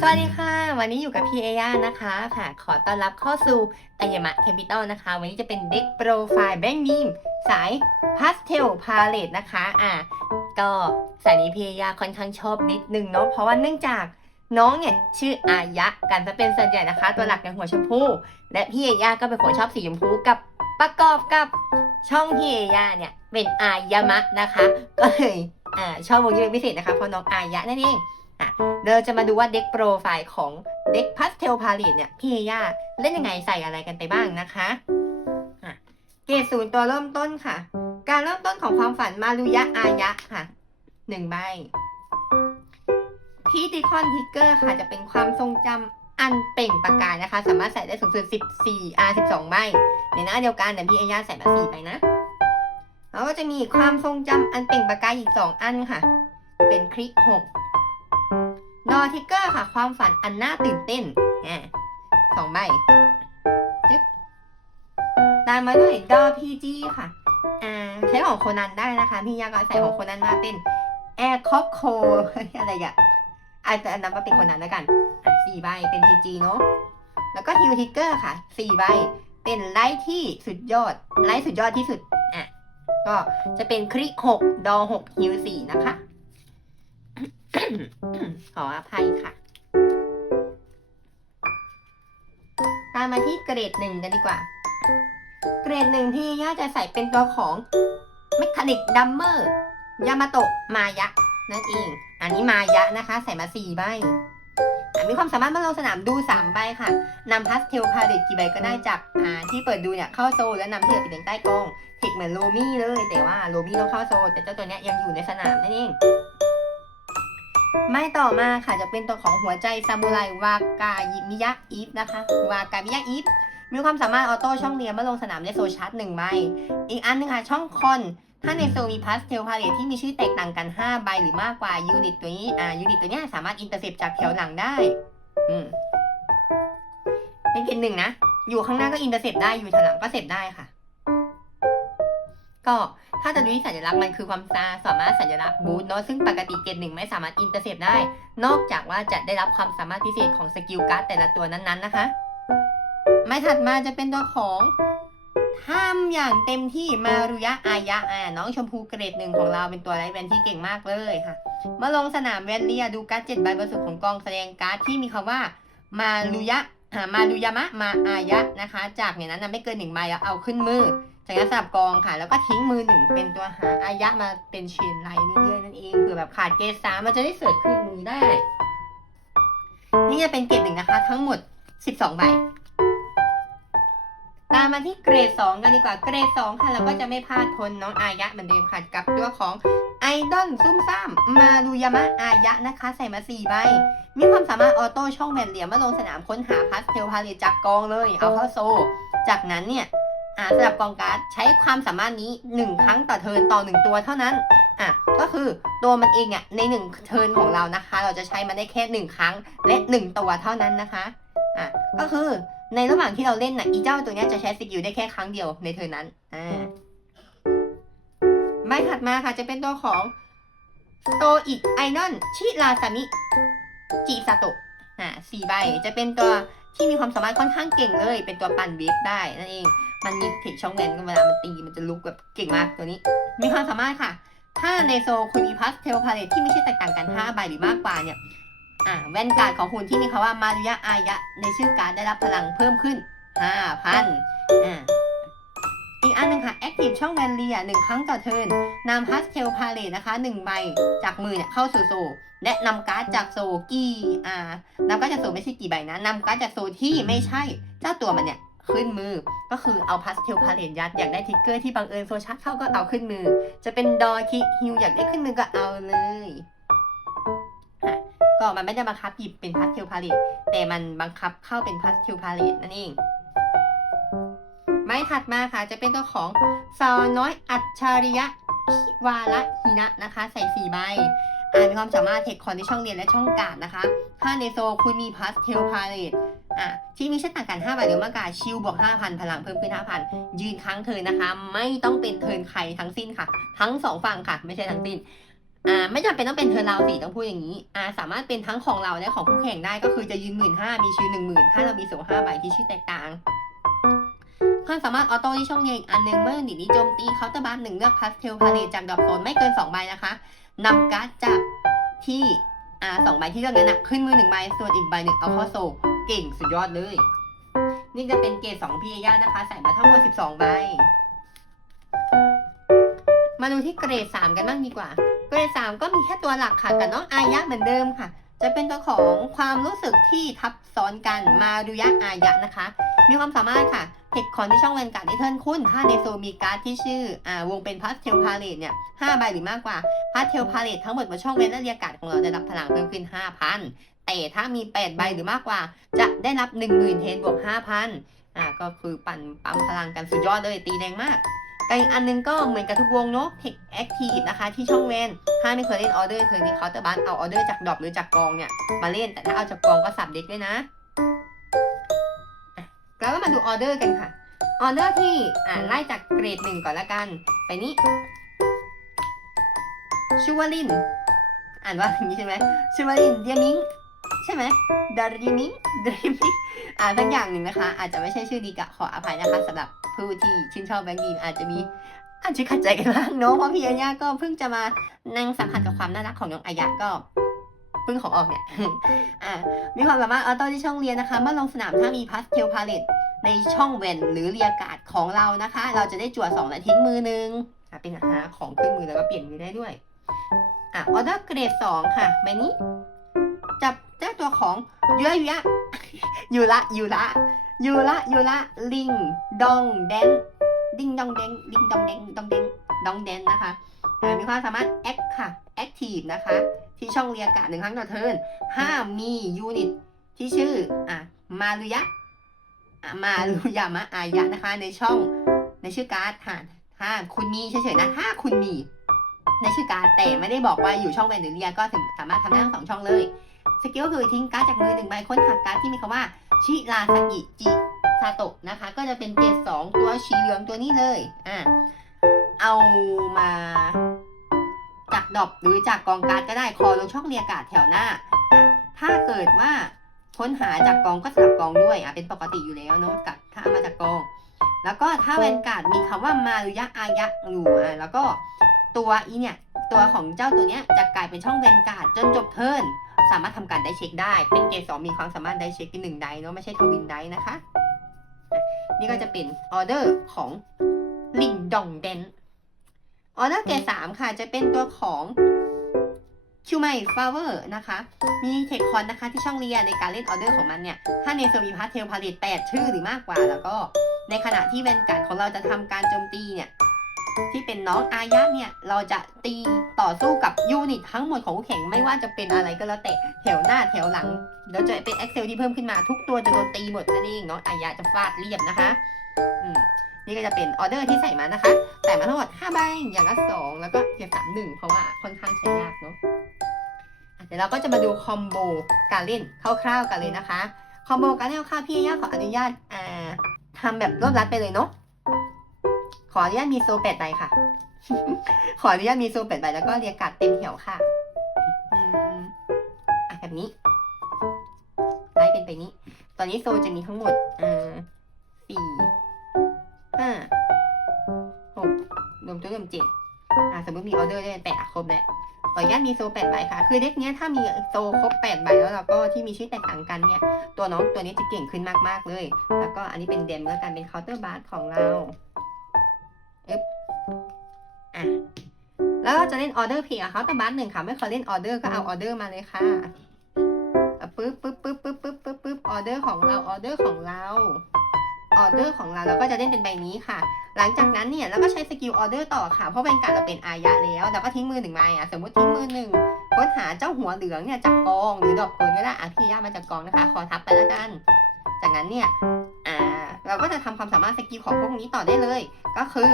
สวัสดีค่ะ วันนี้อยู่กับพี่เอย่านะคะค่ะ ขอต้อนรับเข้าสู่อายมะแคปิตอลนะคะ วันนี้จะเป็นเด็กโปรไฟล์แบงค์นีมสายพาสเทลพาเลตนะคะอ่าก็สายนี้พี่เอย่าค่อนข้างชอบนิดนึงเนาะเพราะว่าเนื่องจากน้องเนี่ยชื่ออายะกันจะเป็นส่วนใหญ่นะคะ ตัวหลักอย่างหัวชมพูและพี่เอย่าก็เป็นคนชอบสีชมพูกับประกอบกับช่องพี่เอย่าเนี่ยเป็นอายามะนะคะ ก็เลยอ่าชอบวงนี้เป็นพิเศษนะคะเพราะน้องอายะนั่นเอง อะเราจะมาดูว่าเด็กโปรไฟล์ของเด็กพาสเทลพาเลตเนี่ยพี่เอย่าเล่นยังไงใส่อะไรกันไปบ้างนะคะเกรดศูนย์ตัวเริ่มต้นค่ะ การเริ่มต้นของความฝันมารุยะอายะค่ะหนึ่งใบพีติคอนทิกเกอร์ค่ะจะเป็นความทรงจำอันเปล่งประกายนะคะ สามารถใส่ได้สูงสุด14 R 12ใบในหน้าเดียวกันแต่พี่เอย่าใส่มา4ใบนะแล้วก็จะมีความทรงจำอันเปล่งประกายอีก 2 อันค่ะ เป็นคลิก6 ดอทิกเกอร์ค่ะ ความฝันอันน่าตื่นเต้นอ่าสองใบจึ๊บตามมาด้วยดอพีจีค่ะอ่าใช้ของโคนันได้นะคะพี่ยาก็ใส่ของโคนันมาเป็นแอร์คอปโคอะไรอย่างอาจจะนับว่าเป็นโคนันแล้วกันสี่ใบเป็นพีจีเนาะแล้วก็ฮิวทิกเกอร์ค่ะสี่ใบเป็นไลท์ที่สุดยอดไลท์สุดยอดที่สุดอะก็จะเป็นคลิกหกดอหกฮิวสี่นะคะ ขออภัยค่ะ ตามมาที่เกรดหนึ่งกันดีกว่า เกรดหนึ่งที่ย่าจะใส่เป็นตัวของเมคานิกดัมเมอร์ยามาโตะมายะ นั่นเอง อันนี้มายะนะคะ ใส่มาสี่ใบมีความสามารถมาลงสนามดูสามใบค่ะ นำพาสเทลพาเลตกี่ใบก็ได้จากอ่าที่เปิดดูเนี่ยเข้าโซลแล้วนำที่เหลือไปเลี้ยงใต้กองเทคเหมือนโรมี่เลย แต่ว่าโรมี่ต้องเข้าโซลแต่เจ้าตัวเนี้ยยังอยู่ในสนามนั่นเอง ไม่ต่อมาค่ะจะเป็นตัวของหัวใจซามูไรวากายิมิยะอีฟนะคะ วากามิยะอีฟมีความสามารถออโต้ช่องเรียนเมื่อลงสนามได้โซชาร์จหนึ่งใบ อีกอันหนึงค่ะ ช่องคอน ถ้าในโซมีพาสเทลพาเลทที่มีชื่อแตกต่างกัน 5 ใบหรือมากกว่ายูนิตตัวนี้อ่ายูนิตตัวเนี้ยสามารถอินเตอร์เซปจากแถวหลังได้ อืมเป็นเกณฑ์หนึ่งนะ อยู่ข้างหน้าก็อินเตอร์เซปได้อยู่แถวหลังก็เซปได้ค่ะ ก็ ถ้าจะดูที่สัญลักษณ์มันคือความซาสามารถสัญลักษณ์บูทเนาะซึ่งปกติเกณฑ์หนึ่งไม่สามารถอินเตอร์เซปได้ นอกจากว่าจะได้รับความสามารถพิเศษของสกิลการ์ดแต่ละตัวนั้นๆนะคะไม่ถัดมาจะเป็นตัวของห้ามอย่างเต็มที่มารุยะอายะอ่าน้องชมพูเกรดหนึ่งของเราเป็นตัวไร้แวนที่เก่งมากเลยค่ะเมื่อลงสนามแวนเลียดูการ์ดเจ็ดใบบนสุดของกองแสดงการ์ดที่มีคำว่ามารุยะมารุยามะมาอายะนะคะ จากในนั้นไม่เกินหนึ่งใบแล้วเอาขึ้นมือ จากนั้นสลับกองค่ะ แล้วก็ทิ้งมือหนึ่งเป็นตัวหาอายะมาเป็นเชนไลน์เรื่อยๆนั่นเองเผื่อแบบขาดเกรดสามมันจะได้เสิร์ชขึ้นมือได้ นี่จะเป็นเกรดหนึ่งนะคะ ทั้งหมด12ใบตามมาที่เกรด 2 กันดีกว่า เกรด 2 ค่ะเราก็จะไม่พลาดทนน้องอายะเหมือนเดิมค่ะกับตัวของไอดอลซุ่มซ่ามมารุยามะอายะนะคะ ใส่มา 4 ใบ มีความสามารถออโต้ช่องแบนเหลี่ยมมื่อลงสนามค้นหาพาสเทลพาเลตจากกองเลย เอาเข้าโซ จากนั้นเนี่ย อ่าสำหรับกองการ์ดใช้ความสามารถนี้ 1 ครั้งต่อเทิร์นต่อ 1 ตัวเท่านั้นอะก็คือตัวมันเองอะใน1เทิร์นของเรานะคะ เราจะใช้มันได้แค่ 1 ครั้งและ 1 ตัวเท่านั้นนะคะอะก็คือในระหว่างที่เราเล่นน่ะอีเจ้าตัวเนี้ยจะใช้สกิลได้แค่ครั้งเดียวในเทิร์นนั้นอ่าใบถัดมาค่ะจะเป็นตัวของโตอิไอนอนชิราซามิจิซาโตะอ่าสี่ใบจะเป็นตัว ที่มีความสามารถค่อนข้างเก่งเลย เป็นตัวปั่นเวฟได้นั่นเอง มันมีเทคช่องแวนเวลามันตีมันจะลุกแบบเก่งมากตัวนี้ มีความสามารถค่ะ ถ้าในโซคุณมีพัสเทลพาเลทที่ไม่ใช่แตกต่างกัน5ใบหรือมากกว่าเนี่ยอ่าแว่นการ์ดของคุณที่มีคำว่ามารุยะอายะ ในชื่อการ์ดได้รับพลังเพิ่มขึ้น 5,000อ่า อีกอันหนึ่งค่ะ Active ช่องแวนเลียหนึ่งครั้งต่อเทิร์นนำพาสเทลพาเลทนะคะหนึ่งใบจากมือเนี่ยเข้าสู่โซและนำการ์ดจากโซกี่อ่านำการ์ดจากโซไม่ใช่กี่ใบนะนำการ์ดจากโซที่ไม่ใช่เจ้าตัวมันเนี่ยขึ้นมือ ก็คือเอาพาสเทลพาเลตยัด อยากได้ทิกเกอร์ที่บังเอิญโซชาร์เข้าก็เอาขึ้นมือ จะเป็นดอคิฮิวอยากได้ขึ้นมือก็เอาเลยฮะก็มันไม่ได้บังคับหยิบเป็นพาสเทลพาเลตแต่มันบังคับเข้าเป็นพาสเทลพาเลตนั่นเอง ถัดมาค่ะ จะเป็นตัวของสาวน้อยอัจฉริยะคิวาระหินะนะคะ ใส่สี่ใบอ่ามีความสามารถเทคคอนที่ช่องเรียนและช่องการ์ดนะคะถ้าในโซคุณมีพาสเทลพาเลตอะที่มีเช่นต่างกัน5ใบหรือมากกว่าชิลบวก 5,000 พลังเพิ่มขึ้น 5,000 ยืนค้างเทินนะคะ ไม่ต้องเป็นเทินใครทั้งสิ้นค่ะ ทั้งสองฝั่งค่ะ ไม่ใช่ทั้งสิ้นอ่าไม่จำเป็นต้องเป็นเทินเราสิต้องพูดอย่างนี้อ่าสามารถเป็นทั้งของเราและของคู่แข่งได้ก็คือจะยืนหมื่นห้ามีชิลหนึ่งหมื่นถ้าเรามีโซลห้าใบที่ชื่อแตกต่าง ความสามารถออโต้ที่ช่องเรียนอีกอันหนึ่งเมื่อยูนิตนี้โจมตีเคาน์เตอร์บัสหนึ่งเลือกพาสเทลพาเลจากดอกโซนไม่เกิน2ใบนะคะนำการ์ดจากที่อ่าสองใบที่เลือกนั้นนะขึ้นมือหนึ่งใบส่วนอีกใบหนึ่งเอาเข้าโซเก่งสุดยอดเลย นี่จะเป็นเกรดสองพีย่านะคะ ใส่มาทั้งหมด12ใบ มาดูที่เกรด3กันบ้างดีกว่า เกรด3ก็มีแค่ตัวหลักค่ะกับน้องอายะเหมือนเดิมค่ะจะเป็นตัวของความรู้สึกที่ทับซ้อนกันมาดูยะอายะนะคะ มีความสามารถค่ะ เทคคอนที่ช่องแวนการ์ดในเทิร์นคุณถ้าในโซมีการ์ดที่ชื่ออ่าวงเป็นพาสเทลพาเลตเนี่ยห้าใบหรือมากกว่าพาสเทลพาเลตทั้งหมดบนช่องเวนและเรียกการ์ดของเราได้รับพลังเพิ่มขึ้น5,000แต่ถ้ามี8ใบหรือมากกว่า จะได้รับ10,000เทนบวก5,000อ่าก็คือปั่นปั๊มพลังกันสุดยอดเลยตีแรงมากกับอีกอันนึงก็เหมือนกับทุกวงเนาะเทคแอคทีฟนะคะที่ช่องเวนถ้าไม่เคยเล่นออเดอร์เคยที่เคาน์เตอร์บัสเอาออเดอร์จากดรอปหรือจากกองเนี่ยมาเล่นแต่ถ้าเอาจากกองก็สับเด็กด้วยนะ แล้วก็มาดูออเดอร์กันค่ะ ออเดอร์ที่อ่านไล่จากเกรดหนึ่งก่อนละกัน ไปนี้ชูวาลิน อ่านว่าอย่างนี้ใช่ไหมชูวาลินเดียมิงใช่ไหมดาริมิงดาริมิงอ่านทั้งอย่างหนึ่งนะคะ อาจจะไม่ใช่ชื่อดีกะขออภัยนะคะสำหรับผู้ที่ชื่นชอบแบงค์ดีมอาจจะมีอาจจะขัดใจกันบ้างเนาะเพราะพี่อาญาก็เพิ่งจะมานั่งสัมผัสกับความน่ารักของน้องอายะก็ เพิ่งของออกเนี่ยอ่ามีความสามารถออโต้ที่ช่องเรียนนะคะ เมื่อลงสนามถ้ามีพาสเทลพาเลตในช่องเวนหรือเรียกาดของเรานะคะ เราจะได้จั่วสองและทิ้งมือหนึ่งอะเป็นหาของขึ้นมือแล้วก็เปลี่ยนมือได้ด้วยอะออเดอร์เกรดสองค่ะใบนี้ จับได้ตัวของยูระยูระยูระยูระยูระยูระลิงดองแดนดิงดองเดงลิงดองเดงดองเดงดองเดนนะคะอ่ามีความสามารถแอคค่ะแอคทีฟนะคะ ที่ช่องเรียกกาดหนึ่งครั้งต่อเทิร์นห้ามมียูนิตที่ชื่ออะมารุยะอะมารุยามะอายะนะคะ ในช่องในชื่อการ์ดค่ะถ้าคุณมีเฉยๆนะถ้าคุณมีในชื่อการ์ดแต่ไม่ได้บอกว่าอยู่ช่องแวนหรือเรียก็ถึงสามารถทำได้ทั้งสองช่องเลยสกิลก็คือทิ้งการ์ดจากมือหนึ่งใบค้นหาการ์ดที่มีคำว่าชิราสกิจิซาโตะนะคะ ก็จะเป็นเกรดสองตัวสีเหลืองตัวนี้เลยอะเอามา ดอปหรือจากกองการ์ดก็ได้คอลงช่องเรียการ์ดแถวหน้า ถ้าเกิดว่าค้นหาจากกองก็สลับกองด้วยอะเป็นปกติอยู่แล้วเนาะกับถ้ามาจากกอง แล้วก็ถ้าแวนการ์ดมีคำว่ามารุยะอายะอยู่อะแล้วก็ตัวอีเนี่ยตัวของเจ้าตัวเนี้ยจะกลายเป็นช่องแวนการ์ดจนจบเทิร์นสามารถทำการได้เช็คได้ เป็นเกรดสองมีความสามารถได้เช็คเป็นหนึ่งไดเนาะไม่ใช่ทวินไดนะคะ นี่ก็จะเป็นออเดอร์ของลิงดองเดน ออเดอร์เกรดสามค่ะ จะเป็นตัวของคิวไมฟลาเวอร์นะคะ มีเทคคอนนะคะที่ช่องเรียนในการเล่นออเดอร์ของมันเนี่ย ถ้าในโซมีพาร์ทเทลพาเลต8ชื่อหรือมากกว่า แล้วก็ในขณะที่แวนการ์ดของเราจะทำการโจมตีเนี่ย ที่เป็นน้องอายะเนี่ย เราจะตีต่อสู้กับยูนิตทั้งหมดของคู่แข่งไม่ว่าจะเป็นอะไรก็แล้วแต่แถวหน้าแถวหลังแล้วจะเป็น Excel ที่เพิ่มขึ้นมาทุกตัวจะโดนตีหมดนั่นเองน้องอายะจะฟาดเรียบนะคะ อืม นี่ก็จะเป็นออเดอร์ที่ใส่มานะคะใส่มาทั้งหมด5ใบอย่างละ2 แล้วก็เกียร์สามหนึ่งเพราะว่าค่อนข้างใช้ยากเนาะเดี๋ยวเราก็จะมาดูคอมโบการเล่นคร่าวๆกันเลยนะคะ คอมโบการเล่นคร่าวๆพี่ย่าขออนุญาตอ่าทำแบบรวบรัดไปเลยเนาะขออนุญาตมีโซแปดใบค่ะ ขออนุญาตมีโซแปดใบแล้วก็เรียกการ์ดเต็มแถวค่ะอะแบบนี้ไล่เป็นไปนี้ ตอนนี้โซจะมีทั้งหมดอ่าสี่ ห้าหกรวมตัวรวมเจ็ดอ่าสมมติมีออเดอร์ได้แปดอะครบแล้วขออนุญาตมีโซแปดใบค่ะ คือเด็กเนี้ยถ้ามีโซครบแปดใบแล้วเราก็ที่มีชื่อแตกต่างกันเนี่ย ตัวน้องตัวนี้จะเก่งขึ้นมากๆเลย แล้วก็อันนี้เป็นเดมแล้วกันเป็นเคาน์เตอร์บาร์ของเราเอ๊บอะแล้วเราจะเล่นออเดอร์เพย์กับเคาน์เตอร์บาร์หนึ่งค่ะ ไม่ขอเล่นออเดอร์ก็เอาออเดอร์มาเลยค่ะอะปึ๊บปึ๊บปึ๊บปึ๊บปึ๊บปึ๊บปึ๊บออเดอร์ของเราออเดอร์ของเรา ออเดอร์ของเราเราก็จะเล่นเป็นใบนี้ค่ะ หลังจากนั้นเนี่ยเราก็ใช้สกิลออเดอร์ต่อค่ะ เพราะเป็นการเราเป็นอายะแล้วเราก็ทิ้งมือหนึ่งใบอะสมมติทิ้งมือหนึ่งค้นหาเจ้าหัวเหลืองเนี่ยจากกอง หรือดอกโกนก็ได้อะพี่ย่ามาจากกองนะคะคอทับไปแล้วกัน จากนั้นเนี่ยอ่าเราก็จะทำความสามารถสกิลของพวกนี้ต่อได้เลย ก็คือ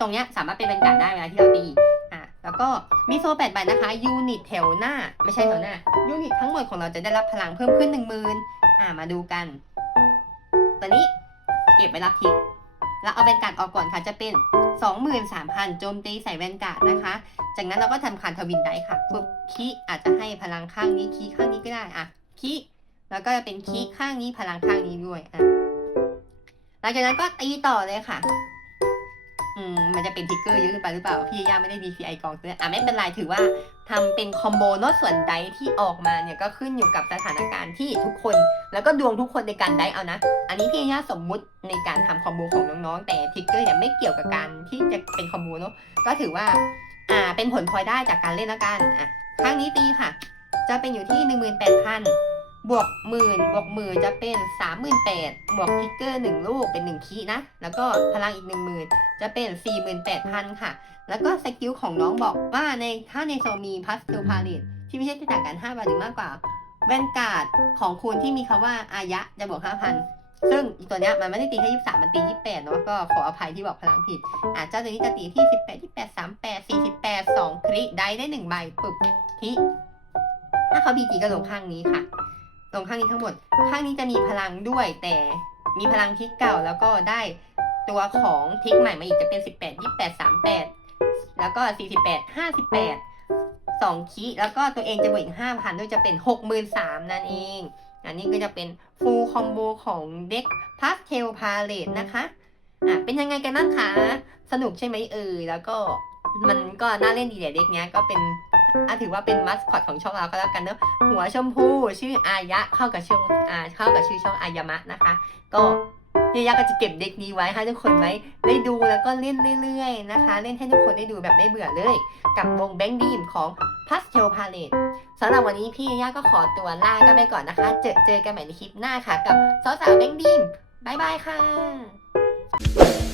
ตรงเนี้ยสามารถเป็นบรรยากาศได้เวลาที่เราตีอะแล้วก็มีโซ่แปดใบนะคะยูนิตแถวหน้า ไม่ใช่แถวหน้ายูนิตทั้งหมดของเราจะได้รับพลังเพิ่มขึ้นหนึ่งหมื่นอะมาดูกัน ตอนนี้เก็บไปรับทิกแล้วเอาแวนการ์ดออกก่อนค่ะจะเป็น 23,000 โจมตีใส่แวนการ์ดนะคะ จากนั้นเราก็ทำคานทวินได้ค่ะปุ๊บคีอาจจะให้พลังข้างนี้คีข้างนี้ก็ได้อะคีแล้วก็จะเป็นคีข้างนี้พลังข้างนี้ด้วยอะหลังจากนั้นก็ตีต่อเลยค่ะ มันจะเป็นทิกเกอร์เยอะเกินไปหรือเปล่า พี่ย่าไม่ได้ DPI กองเตือนอะไม่เป็นไรถือว่าทำเป็นคอมโบโน้ตส่วนใดที่ออกมาเนี่ยก็ขึ้นอยู่กับสถานการณ์ที่ทุกคน แล้วก็ดวงทุกคนในการได้เอานะ อันนี้พี่ย่าสมมุติในการทำคอมโบของน้องๆ แต่ทิกเกอร์เนี่ยไม่เกี่ยวกับการที่จะเป็นคอมโบเนาะก็ถือว่าอ่าเป็นผลพลอยได้จากการเล่นละกันอะข้างนี้ตีค่ะ จะเป็นอยู่ที่ 18,000บวกหมื่นบวกหมื่นจะเป็น 38,000บวกทิกเกอร์ 1 ลูกเป็น 1 คีนะ แล้วก็พลังอีก 10,000 จะเป็น 48,000 ค่ะ แล้วก็สกิลของน้องบอกว่าในถ้าในโซนมีพัสเทลพาเลตที่ไม่ใช่ต่างกัน 5 บาทหรือมากกว่าแวนการ์ดของคุณที่มีคำว่าอายะจะบวก 5,000 ซึ่งอีกตัวเนี้ยมันไม่ได้ตีแค่23 มันตี 28เนาะก็ขออภัยที่บอกพลังผิด อะเจ้าตัวนี้จะตีที่ 18 28 38 48 2 คลิกได้ได้ 1 ใบปึ๊บคลิกถ้าเขาพีจีก็ลงข้างนี้ค่ะ ลงข้างนี้ทั้งหมด ข้างนี้จะมีพลังด้วยแต่มีพลังทิกเก่าแล้วก็ได้ ตัวของทิกใหม่มาอีกจะเป็น 18 28 38 แล้วก็ 48 58 2คีแล้วก็ตัวเองจะบวกอีก5,000ด้วยจะเป็น 63,000 นั่นเอง อันนี้ก็จะเป็นฟูลคอมโบของเด็กพาสเทลพาเลตนะคะอะเป็นยังไงกันบ้างคะ สนุกใช่ไหมเอ่ยแล้วก็มันก็น่าเล่นดีแหละเด็กเนี้ยก็เป็นอะถือว่าเป็นมัสคอตของช่องเราก็แล้วกันเนอะหัวชมพูชื่ออายะเข้ากับช่องอ่าเข้ากับชื่อช่องอายามะนะคะ ก็ ยายาก็จะเก็บเด็กนี้ไว้ให้ทุกคนไว้ได้ดูแล้วก็เล่นเรื่อยๆนะคะ เล่นให้ทุกคนได้ดูแบบไม่เบื่อเลย กับวงแบงค์ดีมของพัสเทลพาเลตสำหรับวันนี้พี่ย่าก็ขอตัวลากันไปก่อนนะคะ เจอเจอกันใหม่ในคลิปหน้าค่ะ กับสาวๆแบงค์ดีมบายบายค่ะ